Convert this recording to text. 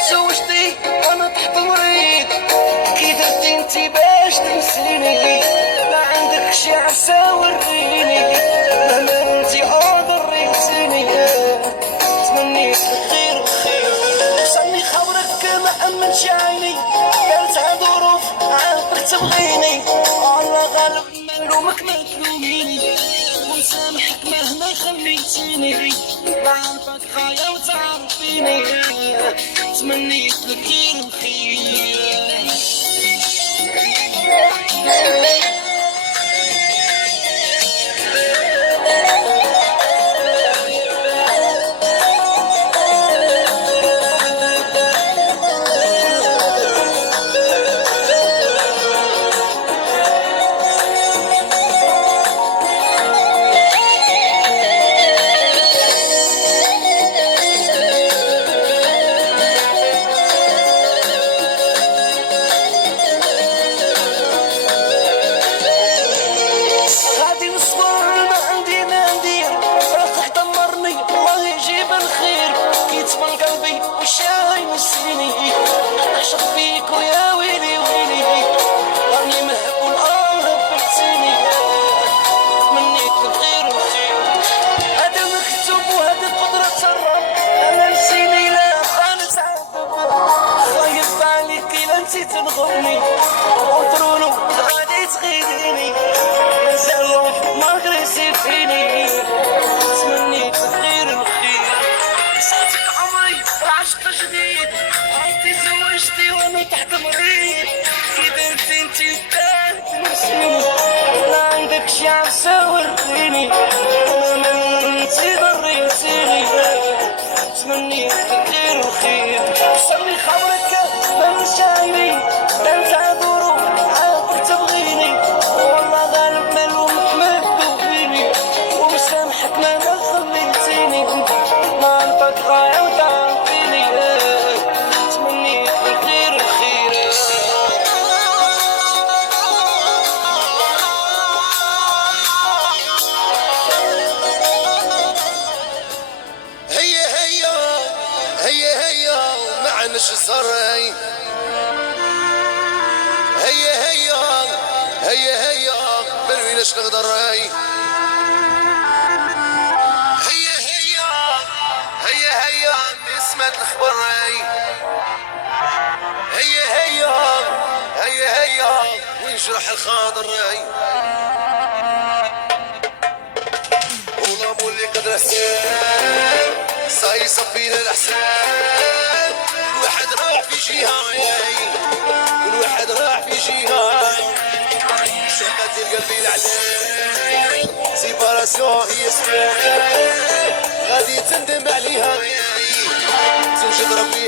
تزوجتي وانا تحت مريض، كي درتي انتي باش تنسيني؟ ما عندك شي عسى وريني، مهما انتي ضريتيني. تمنيت الخير الخير، وصلني خبرك ما امنش عيني، دارتها ظروف عاقبك تبغيني. الله غالب ملومك ما تلوميني، ومسامحك مهما خليتيني. بعرفك غاية وتعرفيني، تمنيت لك خير الخير. من قلبي وشاي مسيني، عشق فيك ويا ويلي ويلي، راني مهبول هبلتيني. تمنيت الخير والخير، هذا مكتوب وهذا قدرة الرب. انا نسيني لا خالص عذب، خايف عليك الا انتي تنغمني، وطرونو غادي تغيديني، مازال روح ما غريسي فيني. تمنيت الخير الخير، صافي عمري عشق جديد، عرفتي زوجتي وانا تحت مريض، كي درتي انتي بدات تنسيني. لا عندك شي عسى وريني، مهما انتي ضريتيني. تمنيت الخير الخير، وصلني خبرك ما شايني، دارتها ظروف عاقبك تبغيني. والله غالب ملومك ما تلوميني، ومسامحك مهما خليتيني. نعرفك غاية وتعرفيني، تمنيت الخير الخير. هيا هيا هيا هيا معناش الزرعي، هيا هيا هيا هيا ملويناش نغدري، هيا هيا هيا هيا نسمة الخبري، هيا هيا هيا هيا وينجرح الخاطري. ولا مولي قدر حسين صاي صفينا الحسين، كل واحد راح في جهة، كل واحد راح في جهة. شقة القلب العدل سيباراسيون هي سفين، غادي تندم عليها، زوجة ربي